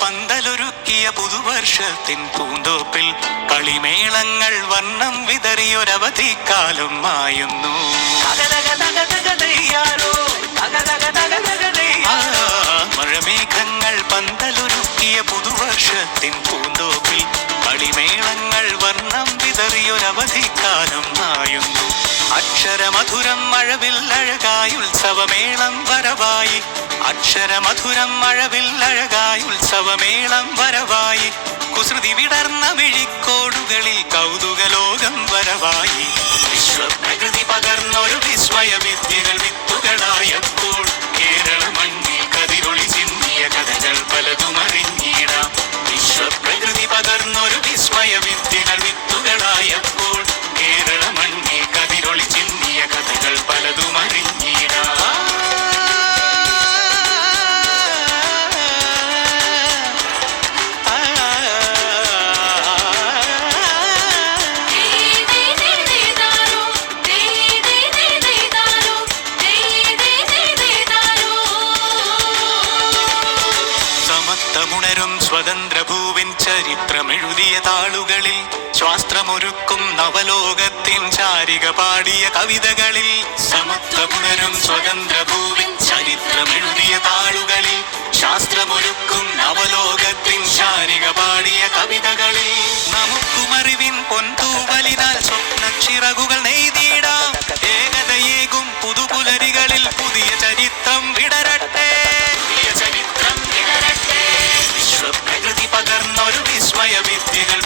പന്തലൊരുക്കിയ പുതുവർഷത്തിൻ പൂന്തോപ്പിൽ കളിമേളങ്ങൾ വർണം വിതറിയൊരവധിക്കാലം മായുന്നു. മഴമേഘങ്ങൾ പന്തലൊരുക്കിയ പുതുവർഷത്തിൻ പൂന്തോപ്പിൽ കളിമേളങ്ങൾ വർണം വിതറിയൊരവധിക്കാലം മായുന്നു. അക്ഷരമധുരം മഴവിൽ അഴകായി ഉത്സവമേളം വരവായി. അക്ഷരമധുരം മഴവിൽ അഴകായി ഉത്സവമേളം വരവായി. കുസൃതി വിടർന്ന വിഴിക്കോടുകളിൽ ഉണരും സ്വതന്ത്രഭൂവിൻ ചരിത്രമെഴുതിയ താളുകളിൽ ശാസ്ത്രമൊരുക്കും നവലോകത്തിൻ ചാരിക പാടിയ കവിതകളിൽ സമത്വമുണരും സ്വതന്ത്രഭൂ en el